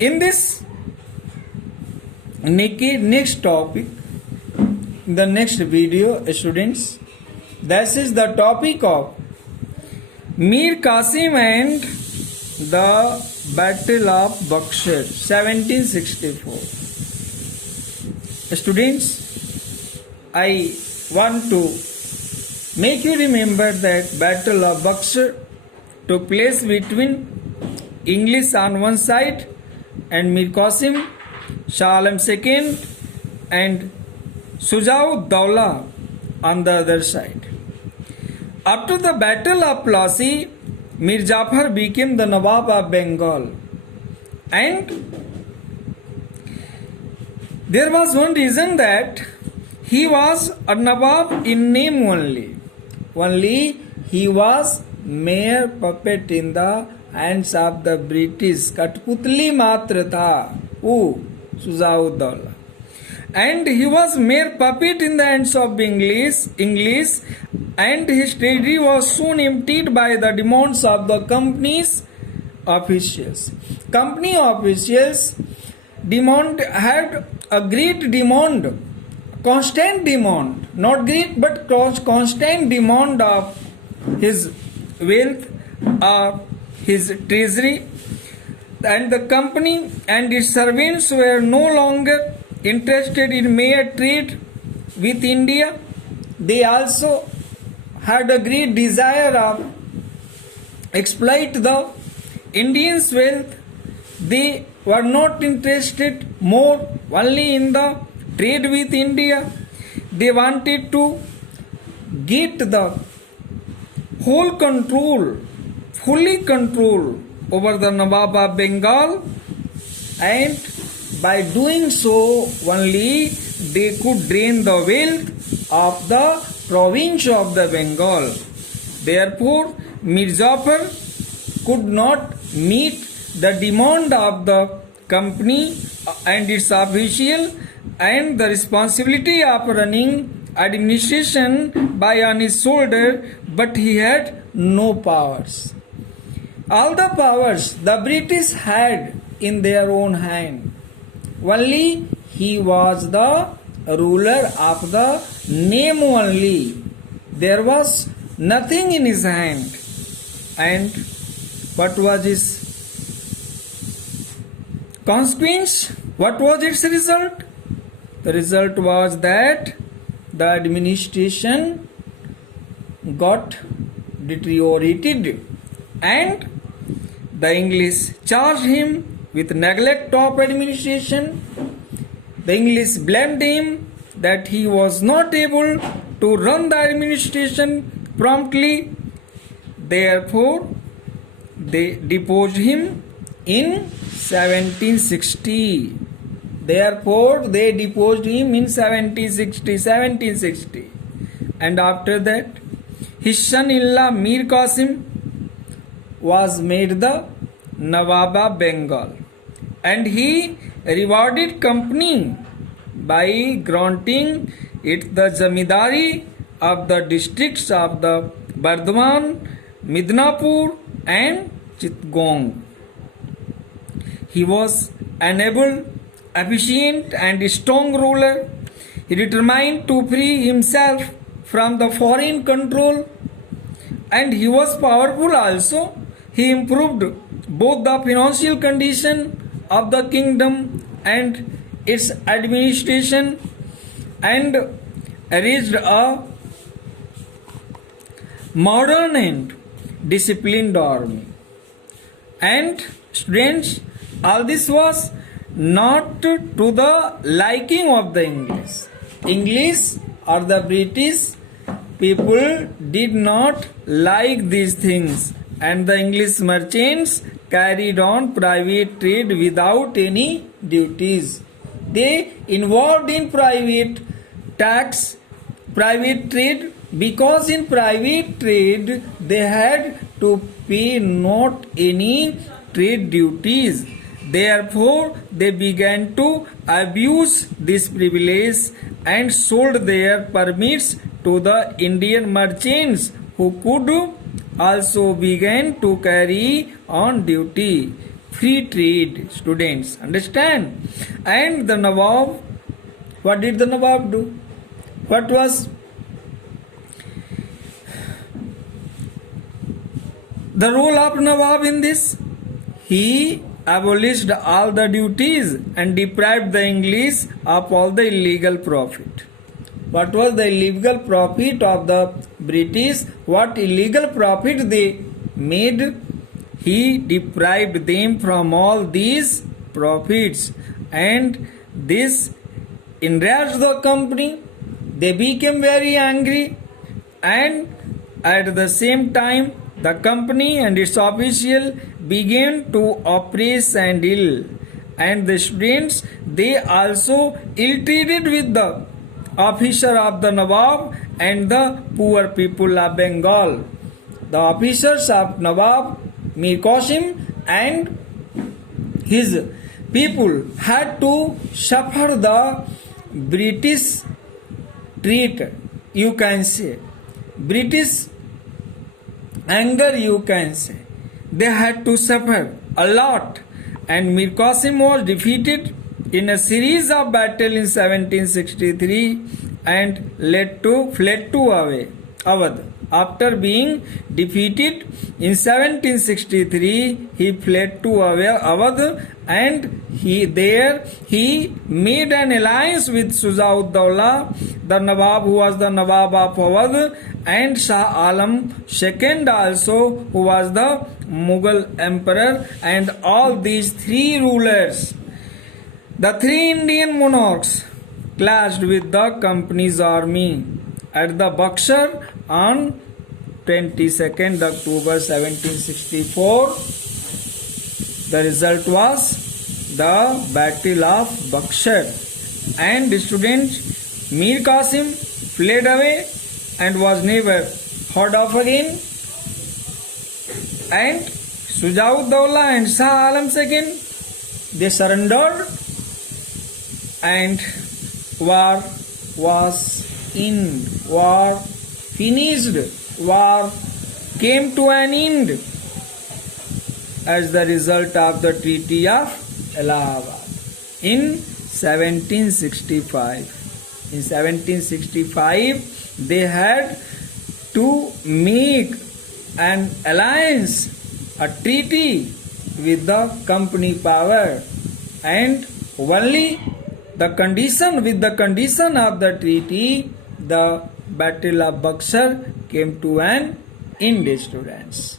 In this next topic, the next video, students, this is the topic of Mir Qasim and the Battle of Buxar, 1764. Students, I want to make you remember that Battle of Buxar took place between English on one side and Mir Qasim, Shah Alam II and Shuja-ud-Dawla on the other side. After the Battle of Plassey, Mir Jafar became the Nawab of Bengal, and there was one reason that he was a Nawab in name only. Only he was mere puppet in the hands of the British. Katputli matra tha, Shuja-ud-Dawla. And he was mere puppet in the hands of English, and his treasury was soon emptied by the demands of the company's officials. Company officials had a great demand, constant demand, not great but constant demand of his wealth, of his treasury, and the company and its servants were no longer interested in mere trade with India. They also had a great desire of exploit the Indians' wealth. They were not interested more only in the trade with India. They wanted to get the whole control, fully control over the Nawab of Bengal, and by doing so only they could drain the wealth of the province of the Bengal. Therefore, Mir Jafar could not meet the demand of the company and its official, and the responsibility of running administration by on his shoulder, but he had no powers. All the powers the British had in their own hand. Only he was the ruler of the name only. There was nothing in his hand. And what was his consequence? What was its result? The result was that the administration got deteriorated, and the English charged him with neglect of administration. The English blamed him that he was not able to run the administration promptly. Therefore, they deposed him in 1760. Therefore, they deposed him in 1760. And after that, his son-in-law Mir Qasim was made the Nawab of Bengal, and he rewarded company by granting it the zamindari of the districts of the Bardhaman, Midnapur and Chittagong. He was an able, efficient and strong ruler. He determined to free himself from the foreign control, and he was powerful also. He improved both the financial condition of the kingdom and its administration, and raised a modern and disciplined army. And students, all this was not to the liking of the English or the British people did not like these things, and the English merchants carried on private trade without any duties. They involved in private trade, because in private trade they had to pay not any trade duties. Therefore, they began to abuse this privilege and sold their permits to the Indian merchants, who could also began to carry on duty. free trade, students. Understand? And the Nawab, what did the Nawab do? What was the role of Nawab in this? He abolished all the duties and deprived the English of all the illegal profit. What was the illegal profit of the British? What illegal profit they made? He deprived them from all these profits, and this enraged the company. They became very angry, and at the same time the company and its official began to oppress and ill, and the students, they also ill-treated with the officer of the Nawab and the poor people of Bengal. The officers of Nawab Mir Qasim and his people had to suffer the British treat, you can say, British anger, you can say. They had to suffer a lot, and Mir Qasim was defeated in a series of battles in 1763 and fled to Awadh. After being defeated in 1763, he fled to Awadh, and he made an alliance with Shuja-ud-Dawla, the Nawab who was the Nawab of Awadh, and Shah Alam II also, who was the Mughal emperor, and all these three rulers, the three Indian monarchs, clashed with the company's army at the Buxar on 22nd October 1764. The result was the Battle of Buxar, and students, Mir Qasim fled away and was never heard of again, and Shuja-ud-Dawla and Shah Alam II, they surrendered, and war finished, war came to an end as the result of the Treaty of Allahabad in 1765. In 1765, they had to make an alliance, a treaty with the company power, and only the condition of the treaty, the Battle of Buxar came to an end, students.